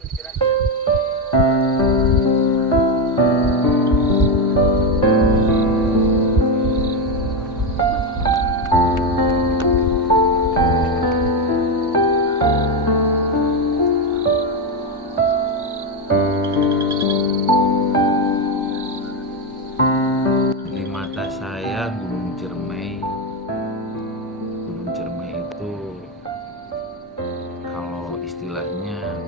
Di mata saya Gunung Ciremai itu kalau istilahnya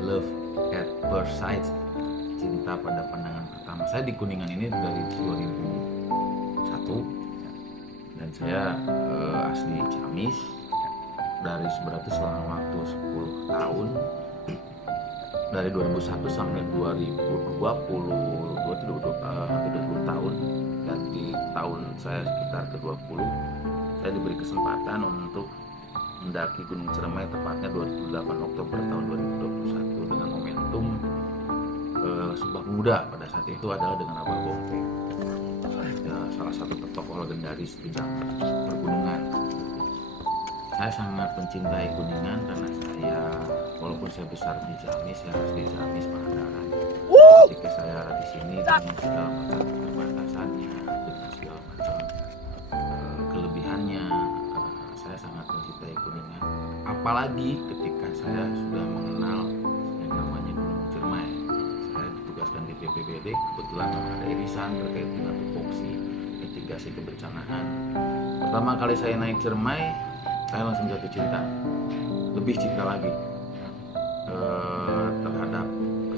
love at first sight, cinta pada pandangan pertama. Saya di Kuningan ini dari 2001 dan saya asli Ciamis. Dari berarti selama waktu 10 tahun, dari 2001 sampai 2020 hampir 20 tahun, dan di tahun saya sekitar ke-20 saya diberi kesempatan untuk mendaki Gunung Ciremai, tepatnya 28 Oktober tahun 2021 dengan momentum Sumpah Pemuda. Pada saat itu adalah dengan Abah Bongke, salah satu tokoh legendaris di bidang pergunungan. Saya sangat mencintai Kuningan karena walaupun saya besar di Ciamis, saya asli Ciamis Pangandaran. Ketika saya di sini dengan segala macam keterbatasannya, dengan segala macam kelebihannya, saya sangat mencintai Kuningan. Apalagi ketika saya sudah mengenal yang namanya Gunung Ciremai. Saya ditugaskan di BPBD, kebetulan ada irisan terkait dengan tupoksi, mitigasi kebencanaan. Pertama kali saya naik Ciremai, saya langsung jatuh cinta, lebih cinta lagi terhadap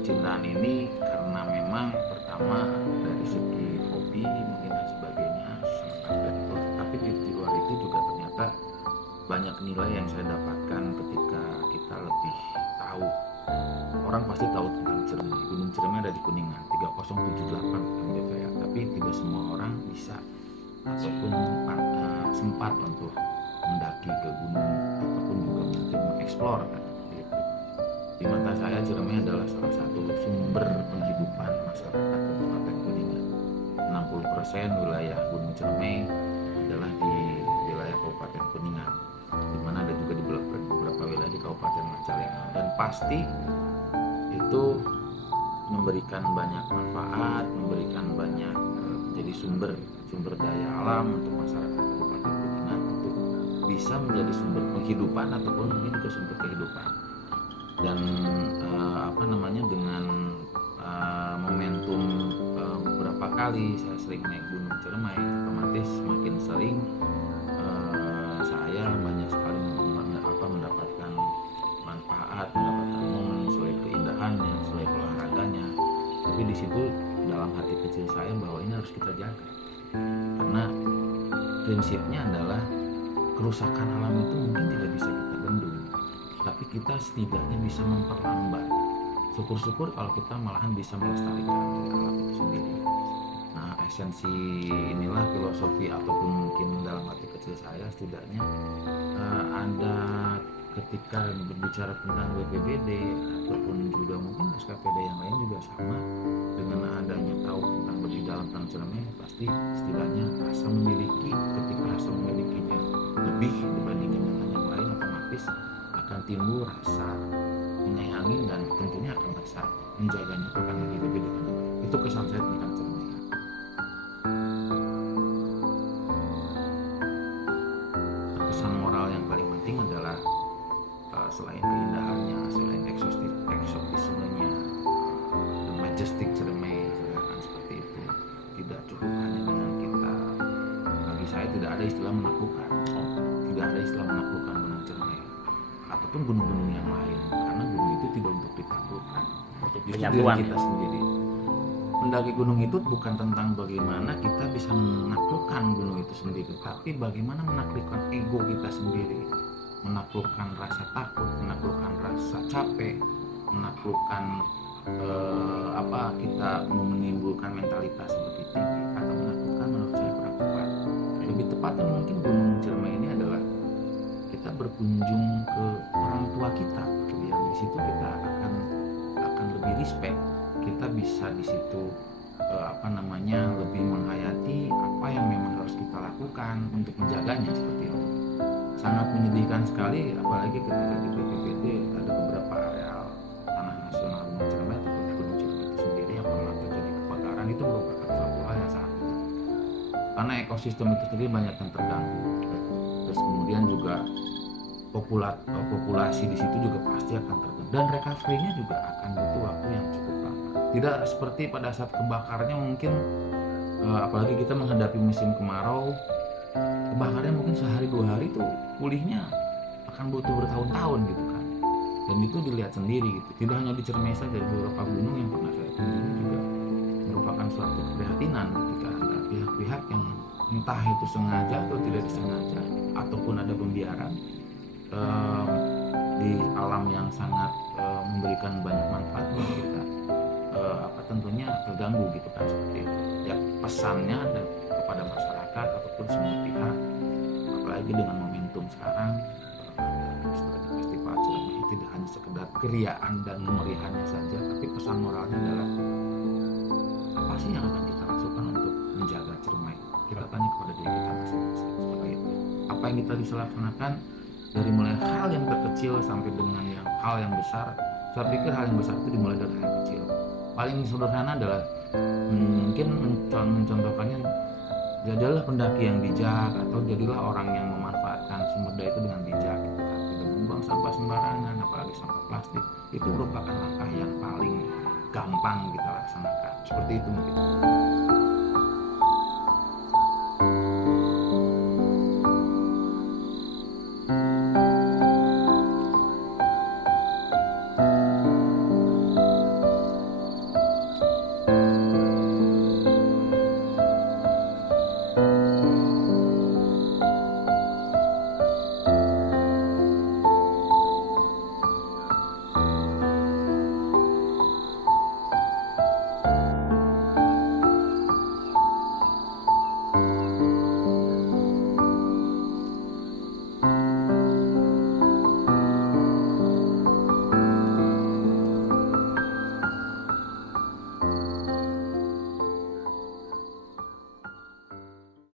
kecintaan ini, karena memang pertama dari segi hobi mungkin dan sebagainya sangat adventure, tapi di luar itu juga ternyata banyak nilai yang saya dapatkan ketika kita lebih tahu. Orang pasti tahu tentang Ciremai. Gunung Ciremai ada di Kuningan 3078 mdpl, tapi tidak semua orang bisa ataupun sempat untuk mendaki ke gunung ataupun juga mungkin mengeksplor gitu. Di mata saya Ciremai adalah salah satu sumber penghidupan masyarakat Kabupaten Kuningan. 60% wilayah Gunung Ciremai adalah di wilayah Kabupaten Kuningan, di mana ada juga di beberapa wilayah di Kabupaten Majalengka, dan pasti itu memberikan banyak manfaat, memberikan banyak menjadi sumber daya alam untuk masyarakat Kabupaten Kuningan, untuk bisa menjadi sumber penghidupan ataupun mungkin juga sumber kehidupan. Dan dengan momentum beberapa kali saya sering naik Gunung Ciremai, otomatis semakin sering saya banyak sekali mendapatkan manfaat, mendapatkan momen selain keindahannya, selain olahraganya. Tapi di situ dalam hati kecil saya bahwa ini harus kita jaga, karena prinsipnya adalah kerusakan alam itu mungkin tidak bisa kita bendung, tapi kita setidaknya bisa memperlambat. Syukur-syukur kalau kita malahan bisa melestarikan dari alam itu sendiri. Nah, esensi inilah filosofi ataupun mungkin dalam hati kecil saya setidaknya ada ketika berbicara tentang BPBD ataupun juga mungkin SKPD yang lain juga sama, dengan adanya tahu tentang lebih dalam tentang Ciremai, pasti setidaknya rasa memiliki, ketika rasa memilikinya lebih dibandingkan dengan yang lain, otomatis akan timbul rasa menyayangi dan tentunya akan rasa menjaganya itu akan lebih dengan itu. Kesan saya tentang Ciremai. Pesan moral yang paling penting adalah selain keindahannya, selain eksotismenya, the majestic Ciremai, silakan seperti itu. Tidak cukup hanya dengan kita. Bagi saya tidak ada istilah menaklukkan. Tidak ada istilah menaklukkan Gunung Ciremai ataupun gunung-gunung yang lain, karena gunung itu tidak untuk ditaklukkan, untuk diri kita sendiri. Mendaki gunung itu bukan tentang bagaimana kita bisa menaklukkan gunung itu sendiri, tapi bagaimana menaklukkan ego kita sendiri, menaklukkan rasa takut, menaklukkan rasa capek, menaklukkan kita menimbulkan mentalitas lebih tinggi, atau menaklukkan, menurut saya kurang tepat. Lebih tepatnya mungkin Gunung Ciremai ini adalah kita berkunjung ke orang tua kita, yang di situ kita akan lebih respect. Kita bisa di situ lebih menghayati apa yang memang harus kita lakukan untuk menjaganya, seperti itu. Sangat menyedihkan sekali, apalagi ketika di BPBD ada beberapa areal tanah karena ekosistem itu sendiri banyak yang terganggu. Terus kemudian juga populasi di situ juga pasti akan terganggu, dan recovery-nya juga akan butuh waktu yang cukup lama. Tidak seperti pada saat kebakarnya mungkin, apalagi kita menghadapi musim kemarau, kebakarnya mungkin sehari 2 hari tuh pulihnya akan butuh bertahun-tahun gitu kan. Dan itu dilihat sendiri gitu. Tidak hanya di Ciremai saja, di beberapa gunung yang pernah saya kunjungi juga merupakan suatu keprihatinan ketika ada pihak-pihak yang entah itu sengaja atau tidak disengaja ataupun ada pembiaran di alam yang sangat memberikan banyak manfaat buat kita, tentunya terganggu gitu kan, seperti itu ya. Pesannya ada kepada masyarakat ataupun semua pihak, apalagi dengan momentum sekarang istilahnya festival Ciremai tidak hanya sekedar keriaan dan kemeriahannya saja, tapi pesan moralnya adalah apa sih yang akan kita lakukan untuk menjaga Ciremai. Kita tanya kepada diri kita masing-masing seperti itu. Apa yang kita bisa laksanakan dari mulai hal yang terkecil sampai dengan hal yang besar. Saya pikir hal yang besar itu dimulai dari hal yang kecil. Paling sederhana adalah mungkin mencontohkannya, jadilah pendaki yang bijak atau jadilah orang yang memanfaatkan sumber daya itu dengan bijak gitu kan. Tidak membuang sampah sembarangan, apalagi sampah plastik. Itu merupakan langkah yang paling gampang kita laksanakan. Seperti itu mungkin.